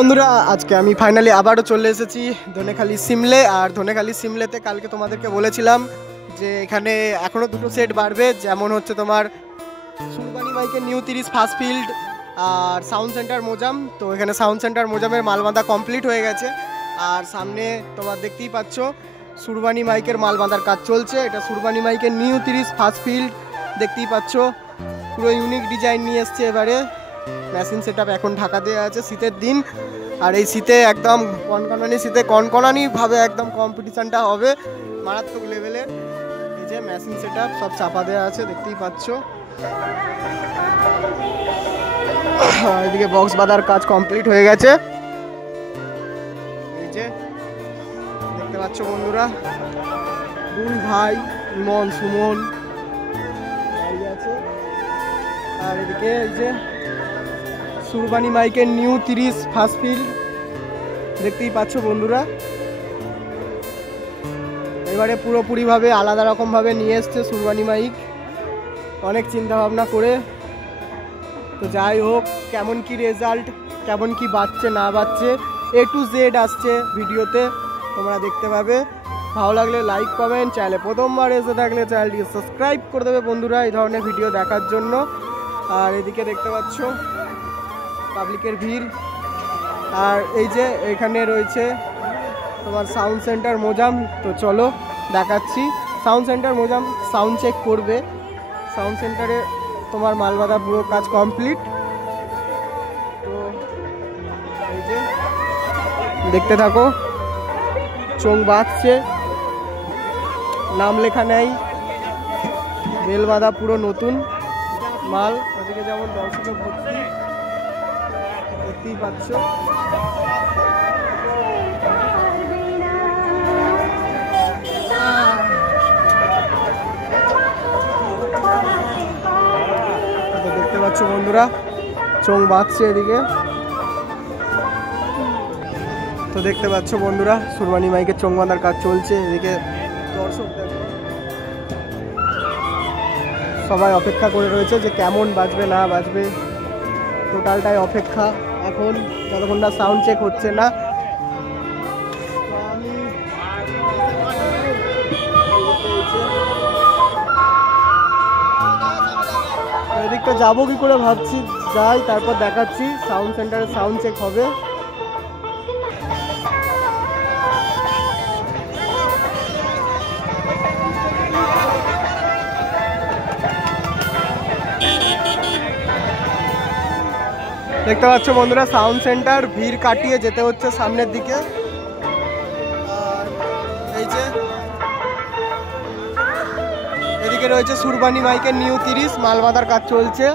বন্ধুরা আজকে আমি ফাইনালি আবারও চলে এসেছি ধনেখালি সিমলে। আর ধনেখালি সিমলেতে কালকে তোমাদেরকে বলেছিলাম যে এখানে এখনও দুটো সেট বাড়বে, যেমন হচ্ছে তোমার সুরবানি মাইকের নিউ 30 ফার্স্ট ফিল্ড আর সাউন্ড সেন্টার মোজাম। তো এখানে সাউন্ড সেন্টার মোজামের মালবাঁধা কমপ্লিট হয়ে গেছে। আর সামনে তোমার দেখতেই পাচ্ছ সুরবানি মাইকের মাল বাঁধার কাজ চলছে। এটা সুরবানি মাইকের নিউ 30 ফার্স্ট ফিল্ড দেখতেই পাচ্ছ, পুরো ইউনিক ডিজাইন নিয়ে এসছে। এবারে মেশিন সেট আপ এখন ঢাকা দেওয়া আছে শীতের দিন। আর এই শীতে একদম কনকনানি শীতে কনকনানিভাবে একদম কম্পিটিশানটা হবে মারাত্মক লেভেলের। এই যে মেশিন সেট আপ সব চাপা দেওয়া আছে দেখতেই পাচ্ছ। এদিকে বক্স বাঁধার কাজ কমপ্লিট হয়ে গেছে। এই যে দেখতে পাচ্ছ বন্ধুরা, দুই ভাই ইমন সুমন আছে। আর এদিকে এই যে সুরবানি মাইকের নিউ 30 ফার্স্ট ফিল্ড দেখতেই পাচ্ছ বন্ধুরা। এবারে পুরোপুরিভাবে আলাদা রকমভাবে নিয়ে এসছে সুরবানি মাইক, অনেক চিন্তা ভাবনা করে। তো যাই হোক, কেমন কি রেজাল্ট, কেমন কি বাজছে না বাজছে A to Z আসছে ভিডিওতে, তোমরা দেখতে পাবে। ভালো লাগলে লাইক কমেন্ট, চ্যানেলে প্রথমবার এসে থাকলে চ্যানেলটিকে সাবস্ক্রাইব করে দেবে বন্ধুরা এই ধরনের ভিডিও দেখার জন্য। আর এদিকে দেখতে পাচ্ছ পাবলিকের ভিড়। আর এই যে এখানে রয়েছে তোমার সাউন্ড সেন্টার মোজাম। তো চলো দেখাচ্ছি। Sound centre Mozam sound check করবে। সাউন্ড সেন্টারে তোমার মাল বাঁধা পুরো কাজ কমপ্লিট। তো এই যে দেখতে থাকো, চোখ বাঁধছে, নাম লেখা নেই, বেল বাঁধা পুরো নতুন মাল। ওদিকে যেমন দর্শক ভর্তি দেখতেই পাচ্ছ। দেখতে পাচ্ছ বন্ধুরা, চোখ বাঁধছে এদিকে। তো দেখতে পাচ্ছ বন্ধুরা, সুরবানি মাইকের চোখ বাঁধার কাজ চলছে। এদিকে দর্শক সবাই অপেক্ষা করে রয়েছে যে কেমন বাজবে না বাজবে, টোটালটাই অপেক্ষা এখন, যতক্ষণ না সাউন্ড চেক হচ্ছে না। এদিকটা যাবো কি করে ভাবছি, যাই তারপর দেখাচ্ছি। সাউন্ড সেন্টারে সাউন্ড চেক হবে। দেখতে পাচ্ছ বন্ধুরা, সাউন্ড সেন্টার ভিড় কাটিয়ে যেতে হচ্ছে সামনের দিকে। আর এই যে এদিকে রয়েছে সুরবানি মাইকের নিউ 30 মাল বাঁধার কাজ চলছে।